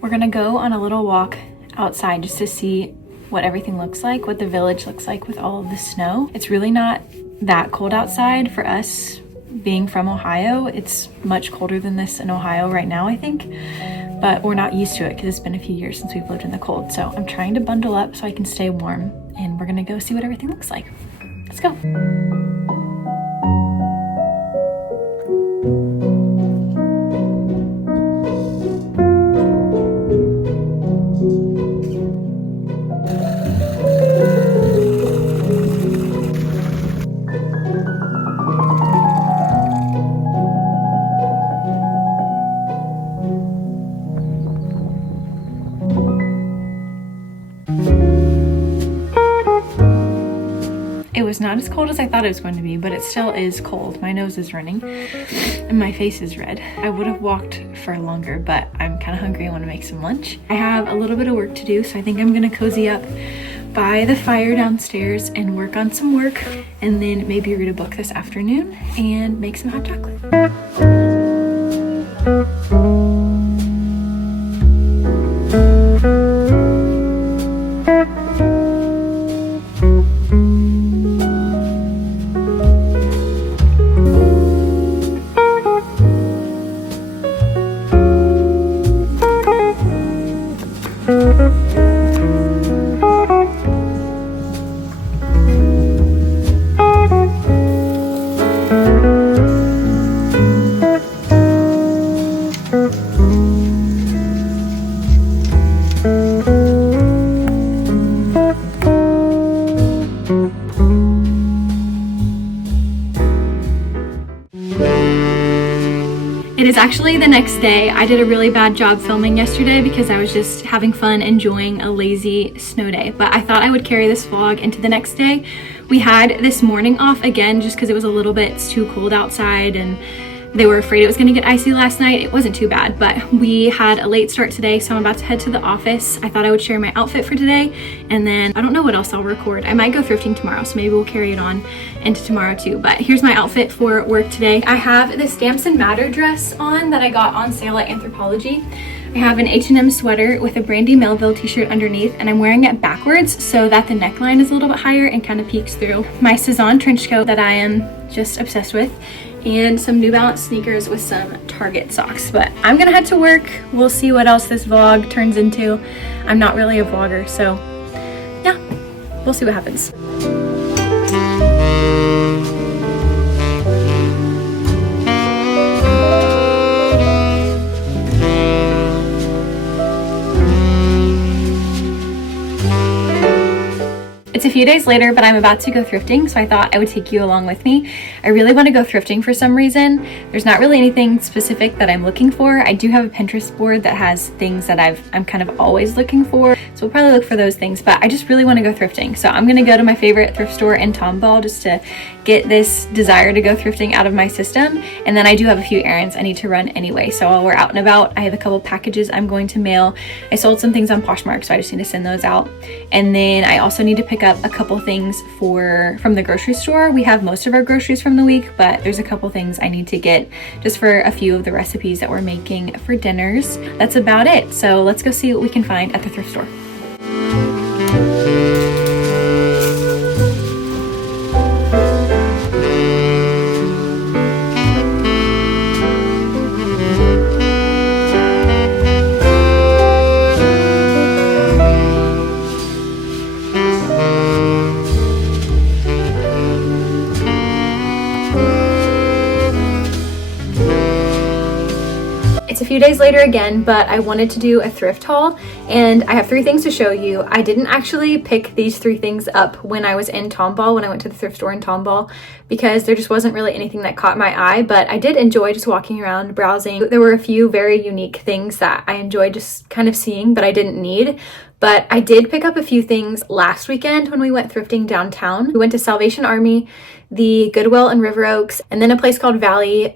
We're gonna go on a little walk outside just to see what everything looks like, what the village looks like with all of the snow. It's really not that cold outside for us being from Ohio. It's much colder than this in Ohio right now, I think, but we're not used to it because it's been a few years since we've lived in the cold. So I'm trying to bundle up so I can stay warm, and we're gonna go see what everything looks like. Let's go. It was not as cold as I thought it was going to be, but it still is cold. My nose is running and my face is red. I would have walked for longer, but I'm kind of hungry. I want to make some lunch. I have a little bit of work to do, so I think I'm gonna cozy up by the fire downstairs and work on some work, and then maybe read a book this afternoon and make some hot chocolate. It is actually the next day. I did a really bad job filming yesterday because I was just having fun enjoying a lazy snow day, but I thought I would carry this vlog into the next day. We had this morning off again just because it was a little bit too cold outside and they were afraid it was gonna get icy last night. It wasn't too bad, but we had a late start today, so I'm about to head to the office. I thought I would share my outfit for today, and then I don't know what else I'll record. I might go thrifting tomorrow, so maybe we'll carry it on into tomorrow too. But here's my outfit for work today. I have this Stamps and Matter dress on that I got on sale at Anthropologie. I have an H&M sweater with a Brandy Melville t-shirt underneath, and I'm wearing it backwards so that the neckline is a little bit higher and kind of peeks through. My Cezanne trench coat that I am just obsessed with, and some New Balance sneakers with some Target socks. But I'm gonna head to work. We'll see what else this vlog turns into. I'm not really a vlogger, so yeah, we'll see what happens. It's a few days later, but I'm about to go thrifting, so I thought I would take you along with me. I really want to go thrifting for some reason. There's not really anything specific that I'm looking for. I do have a Pinterest board that has things that I'm kind of always looking for, so we'll probably look for those things, but I just really want to go thrifting. So I'm gonna go to my favorite thrift store in Tomball just to get this desire to go thrifting out of my system. And then I do have a few errands I need to run anyway, so while we're out and about, I have a couple packages I'm going to mail. I sold some things on Poshmark, so I just need to send those out. And then I also need to pick up a couple things from the grocery store. We have most of our groceries from the week, but there's a couple things I need to get just for a few of the recipes that we're making for dinners. That's about it. So let's go see what we can find at the thrift store. few days later again, but I wanted to do a thrift haul, and I have 3 things to show you. I didn't actually pick these 3 things up when I was in Tomball, when I went to the thrift store in Tomball, because there just wasn't really anything that caught my eye, but I did enjoy just walking around, browsing. There were a few very unique things that I enjoyed just kind of seeing, but I didn't need. But I did pick up a few things last weekend when we went thrifting downtown. We went to Salvation Army, the Goodwill in River Oaks, and then a place called Value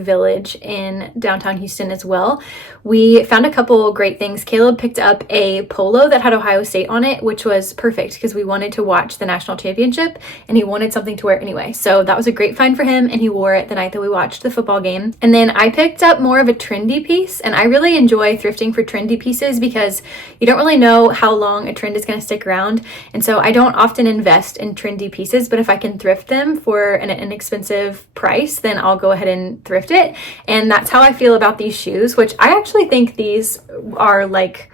Village in downtown Houston as well. We found a couple great things. Caleb picked up a polo that had Ohio State on it, which was perfect because we wanted to watch the national championship and he wanted something to wear anyway. So that was a great find for him, and he wore it the night that we watched the football game. And then I picked up more of a trendy piece, and I really enjoy thrifting for trendy pieces because you don't really know how long a trend is going to stick around. And so I don't often invest in trendy pieces, but if I can thrift them for an inexpensive price, then I'll go ahead and thrift it. And that's how I feel about these shoes, which I actually think these are like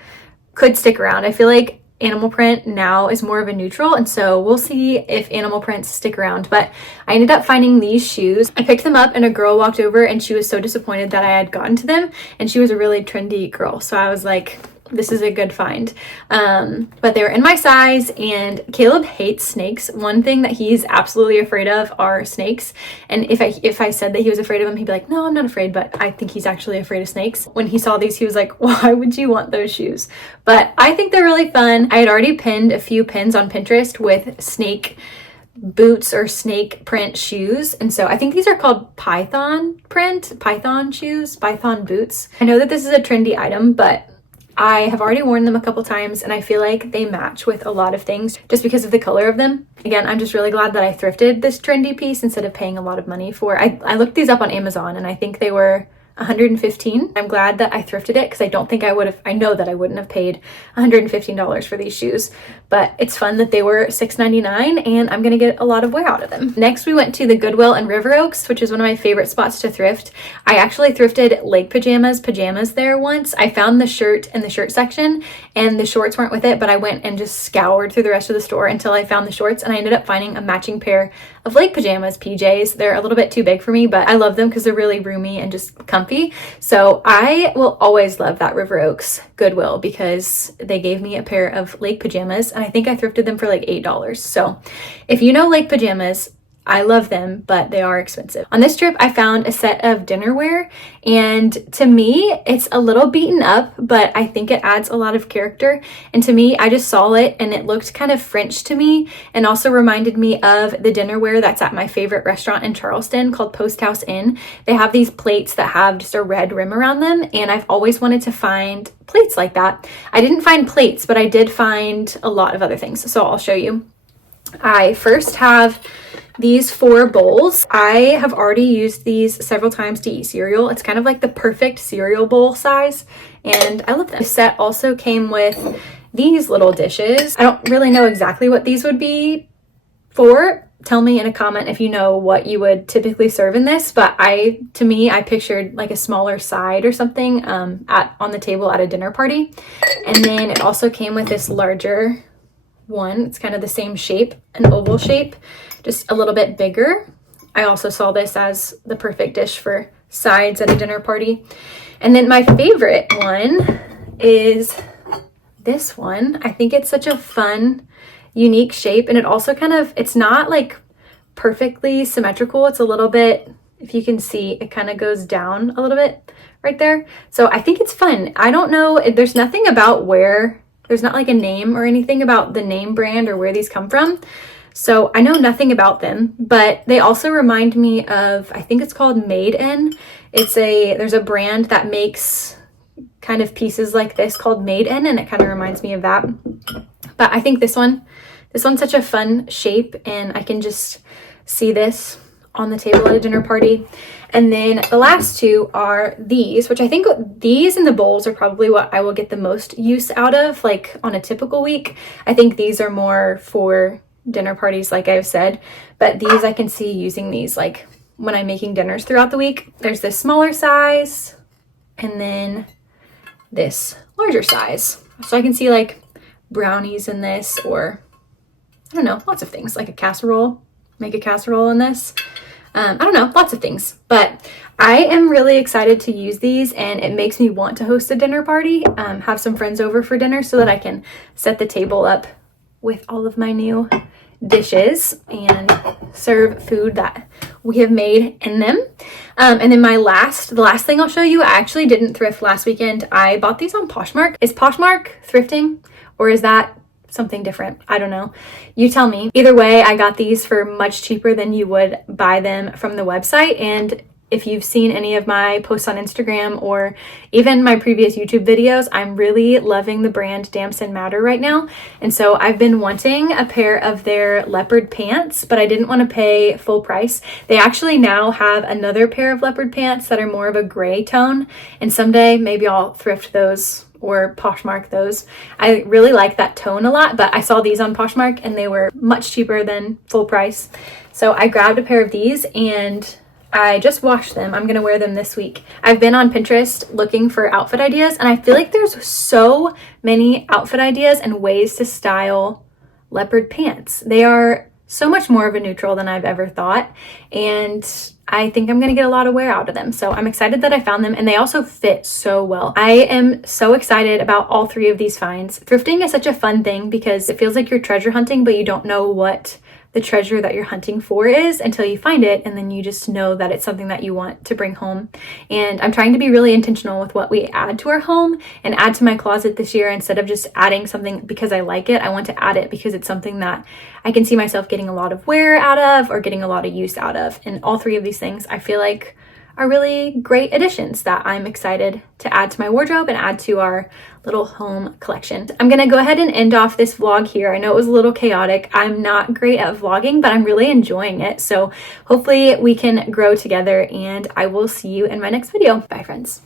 could stick around. I feel like animal print now is more of a neutral, and so we'll see if animal prints stick around. But I ended up finding these shoes. I picked them up and a girl walked over and she was so disappointed that I had gotten to them, and she was a really trendy girl, so I was like, this is a good find. But they were in my size, and Caleb hates snakes. One thing that he's absolutely afraid of are snakes. And if I said that he was afraid of them, he'd be like, no, I'm not afraid, but I think he's actually afraid of snakes. When he saw these, he was like, why would you want those shoes? But I think they're really fun. I had already pinned a few pins on Pinterest with snake boots or snake print shoes, and so I think these are called python shoes, python boots. I know that this is a trendy item, but I have already worn them a couple times, and I feel like they match with a lot of things just because of the color of them. Again, I'm just really glad that I thrifted this trendy piece instead of paying a lot of money for it. I looked these up on Amazon, and I think they were $115. I'm glad that I thrifted it because I don't think I know that I wouldn't have paid $115 for these shoes, but it's fun that they were $6.99 and I'm gonna get a lot of wear out of them. Next, we went to the Goodwill in River Oaks, which is one of my favorite spots to thrift. I actually thrifted lake pajamas there once. I found the shirt in the shirt section and the shorts weren't with it, but I went and just scoured through the rest of the store until I found the shorts, and I ended up finding a matching pair of lake pajamas, PJs. They're a little bit too big for me, but I love them because they're really roomy and just comfy. So I will always love that River Oaks Goodwill because they gave me a pair of lake pajamas, and I think I thrifted them for like $8. So if you know lake pajamas, I love them, but they are expensive. On this trip, I found a set of dinnerware, and to me, it's a little beaten up, but I think it adds a lot of character. And to me, I just saw it and it looked kind of French to me, and also reminded me of the dinnerware that's at my favorite restaurant in Charleston called Post House Inn. They have these plates that have just a red rim around them, and I've always wanted to find plates like that. I didn't find plates, but I did find a lot of other things, so I'll show you. I first have these 4 bowls. I have already used these several times to eat cereal. It's kind of like the perfect cereal bowl size, and I love them. The set also came with these little dishes. I don't really know exactly what these would be for. Tell me in a comment if you know what you would typically serve in this, but to me, I pictured like a smaller side or something on the table at a dinner party. And then it also came with this larger one. It's kind of the same shape, an oval shape, just a little bit bigger. I also saw this as the perfect dish for sides at a dinner party. And then my favorite one is this one. I think it's such a fun, unique shape, and it also it's not like perfectly symmetrical. It's a little bit, if you can see, it kind of goes down a little bit right there. So I think it's fun. I don't know, there's nothing about there's not like a name or anything about the name brand or where these come from. So I know nothing about them, but they also remind me of, I think it's called Made In. There's a brand that makes kind of pieces like this called Made In, and it kind of reminds me of that. But I think this one's such a fun shape, and I can just see this on the table at a dinner party. And then the last 2 are these, which I think these and the bowls are probably what I will get the most use out of, like on a typical week. I think these are more for dinner parties, like I've said, but these I can see using these like when I'm making dinners throughout the week. There's this smaller size and then this larger size. So I can see like brownies in this, or I don't know, lots of things, like a casserole, make a casserole in this. I don't know, lots of things. But I am really excited to use these, and it makes me want to host a dinner party, have some friends over for dinner so that I can set the table up with all of my new dishes and serve food that we have made in them. And then the last thing I'll show you, I actually didn't thrift last weekend. I bought these on Poshmark. Is Poshmark thrifting, or is that something different? I don't know. You tell me. Either way, I got these for much cheaper than you would buy them from the website. And if you've seen any of my posts on Instagram or even my previous YouTube videos, I'm really loving the brand Damson Matter right now. And so I've been wanting a pair of their leopard pants, but I didn't want to pay full price. They actually now have another pair of leopard pants that are more of a gray tone. And someday maybe I'll thrift those or Poshmark those. I really like that tone a lot, but I saw these on Poshmark and they were much cheaper than full price. So I grabbed a pair of these and I just washed them. I'm gonna wear them this week. I've been on Pinterest looking for outfit ideas, and I feel like there's so many outfit ideas and ways to style leopard pants. They are so much more of a neutral than I've ever thought, and I think I'm gonna get a lot of wear out of them. So I'm excited that I found them, and they also fit so well. I am so excited about all three of these finds. Thrifting is such a fun thing because it feels like you're treasure hunting, but you don't know what the treasure that you're hunting for is until you find it, and then you just know that it's something that you want to bring home. And I'm trying to be really intentional with what we add to our home and add to my closet this year. Instead of just adding something because I like it, I want to add it because it's something that I can see myself getting a lot of wear out of or getting a lot of use out of. And all three of these things I feel like are really great additions that I'm excited to add to my wardrobe and add to our little home collection. I'm gonna go ahead and end off this vlog here. I know it was a little chaotic. I'm not great at vlogging, but I'm really enjoying it. So hopefully we can grow together, and I will see you in my next video. Bye, friends.